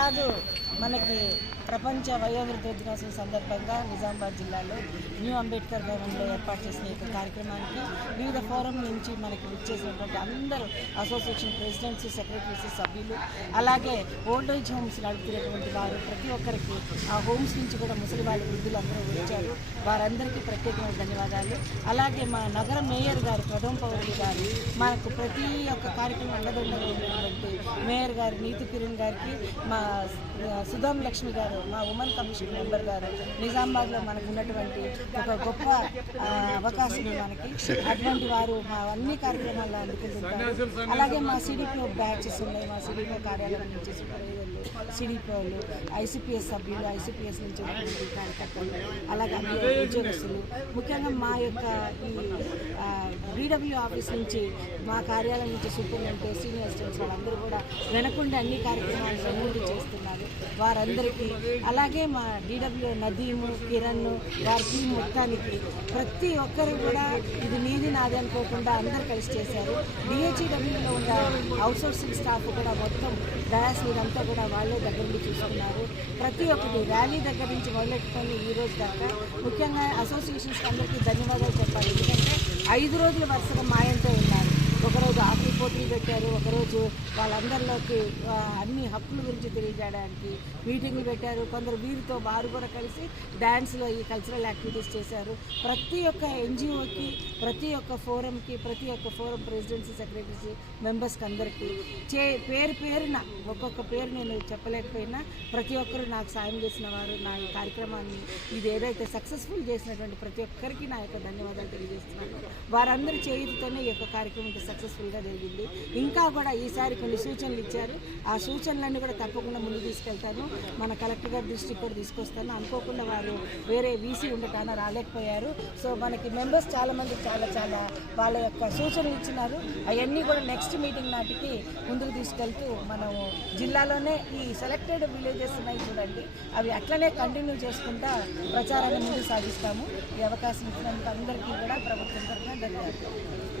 కాదు మనకి ప్రపంచ వయోవృద్ధ దినోత్సవం సందర్భంగా నిజామాబాద్ జిల్లాలో న్యూ అంబేద్కర్ భవన్లో ఏర్పాటు చేసిన ఈ కార్యక్రమానికి వివిధ ఫోరం నుంచి మనకి విచ్చేసినటువంటి అందరూ అసోసియేషన్ ప్రెసిడెంట్స్, సెక్రటరీస్, సభ్యులు, అలాగే ఓల్డ్ ఏజ్ హోమ్స్ నడుపుతున్నటువంటి వారు ప్రతి ఒక్కరికి ఆ హోమ్స్ నుంచి కూడా ముసలి వాళ్ళ వృద్ధులందరూ వచ్చారు. వారందరికీ ప్రత్యేకమైన ధన్యవాదాలు. అలాగే మా నగర మేయర్ గారు, ప్రథమ పౌరులు గారు, మనకు ప్రతి ఒక్క కార్యక్రమం అండదండగా ఉన్నటువంటి మేయర్ గారు నీతి కిరణ్ గారికి, మా సుధాం లక్ష్మి గారు, మా ఉమెన్ కమిషన్ మెంబర్ గారు, నిజామాబాద్లో మనకు ఉన్నటువంటి ఒక గొప్ప అవకాశం మనకి. అటువంటి వారు మా అన్ని కార్యక్రమాల్లో అందుకుంటుంటారు. అలాగే మా సిడిపిఓ బ్యాచెస్ ఉన్నాయి. మా సిడిపిఓ కార్యాలయం నుంచి సూపర్వైజర్లు, సిడిపిఓలు, ఐసిపిఎస్ సభ్యులు, ఐసిపిఎస్ నుంచి ఉన్నటువంటి కార్యకర్తలు, అలాగే అన్ని ఉద్యోగస్తులు, ముఖ్యంగా మా యొక్క ఈ బీడబ్ల్యూ ఆఫీస్ నుంచి మా కార్యాలయం నుంచి సూపరింటెండెంట్, సీనియర్ అసిస్టెంట్స్ వాళ్ళందరూ కూడా వెనకుండి అన్ని కార్యక్రమాలు వెనుకుండి చేస్తున్నారు. వారందరికీ, అలాగే మా డీడబ్ల్యూ నదీము, కిరణ్, వారి టీం మొత్తానికి ప్రతి ఒక్కరు కూడా ఇది నీది నాది అనుకోకుండా అందరు కలిసి చేశారు. డిహెచ్ఈడబ్ల్యూలో ఉన్న అవుట్సోర్సింగ్ స్టాఫ్ కూడా మొత్తం డయాస్ ఇదంతా కూడా వాళ్ళే దగ్గర నుండి చూసుకున్నారు. ప్రతి ఒక్కటి ర్యాలీ దగ్గర నుంచి మొదలెట్టుకొని ఈ రోజు దాకా ముఖ్యంగా అసోసియేషన్స్కి అందరికీ ధన్యవాదాలు చెప్పాలి. ఎందుకంటే 5 రోజులు వరుసగా మాయంతో ఉన్నారు. ఒకరోజు ఆటలు పోటీలు పెట్టారు, ఒకరోజు వాళ్ళందరిలోకి అన్ని హక్కుల గురించి తెలియజేయడానికి మీటింగ్లు పెట్టారు. కొందరు వీరితో వారు కూడా కలిసి డ్యాన్స్లో ఈ కల్చరల్ యాక్టివిటీస్ చేశారు. ప్రతి ఒక్క ఎన్జిఓకి, ప్రతి ఒక్క ఫోరంకి, ప్రతి ఒక్క ఫోరం ప్రెసిడెంట్స్, సెక్రటరీస్, మెంబర్స్కి అందరికీ పేరు పేరున ఒక్కొక్క పేరు నేను చెప్పలేకపోయినా ప్రతి ఒక్కరు నాకు సాయం చేసిన వారు, నా ఈ కార్యక్రమాన్ని ఇది ఏదైతే సక్సెస్ఫుల్ చేసినటువంటి ప్రతి ఒక్కరికి నా యొక్క ధన్యవాదాలు తెలియజేస్తున్నాను. వారందరి చేయుతోనే ఈ యొక్క కార్యక్రమం సక్సెస్ఫుల్గా జరిగింది. ఇంకా కూడా ఈసారి కొన్ని సూచనలు ఇచ్చారు. ఆ సూచనలన్నీ కూడా తప్పకుండా ముందుకు తీసుకెళ్తాను. మన కలెక్టర్ గారి దృష్టికి కూడా తీసుకొస్తాను. అనుకోకుండా వారు వేరే వీసీ ఉండటాన రాలేకపోయారు. సో మనకి మెంబర్స్ చాలామంది చాలా వాళ్ళ యొక్క సూచనలు ఇచ్చినారు. అవన్నీ కూడా నెక్స్ట్ మీటింగ్ నాటికి ముందుకు తీసుకెళ్తూ మనము జిల్లాలోనే ఈ సెలెక్టెడ్ విలేజెస్ ఉన్నాయి చూడండి, అవి అట్లనే కంటిన్యూ చేసుకుంటా ప్రచారాన్ని ముందుకు సాగిస్తాము. ఈ అవకాశం ఇచ్చినందుకు అందరికీ కూడా ప్రభుత్వం తరఫున ధన్యవాదాలు.